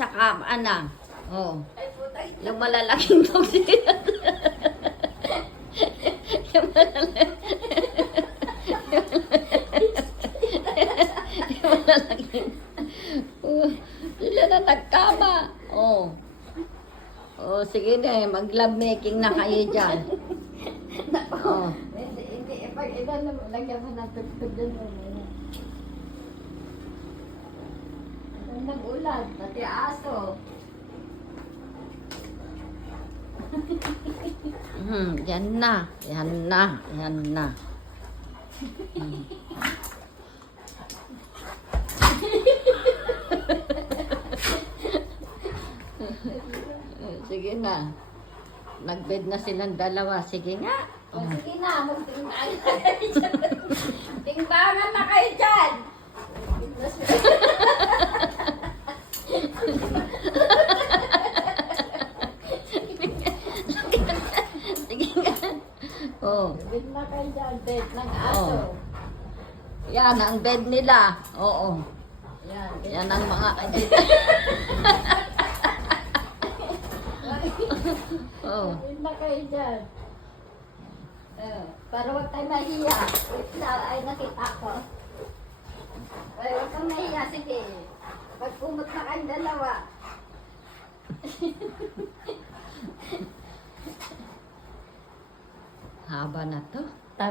sa kama na. Oh. Ay, putang. Yung malalaking toxic. Yung malalaking. Yung malalaking. Sila na nagkama. Oh. Oh, sige na, mag-love making na kayo dyan. Oh. Hindi. Pag iba na, lagyan mo ng tugtog dun. Ang nag-ulan, pati aso. Yan na. Yan na. Yan na. Sige na. Nag-bed na silang dalawa. Sige nga. O sige na, magtingbangan na kayo dyan. Tingbangan na kayo dyan. Sige nga. Oh. Bid na kayo dyan, bed ng aso. Oh. Yan ang bed nila. Oo. Yan. Yan ang mga kadita. Oh. Bid na kayo dyan. Para huwag tayo mahiya. Wait lang, ay nakita ko. Ay, huwag kang mahiya. Sige. Pagpumot na kayong dalawa. Haba na to.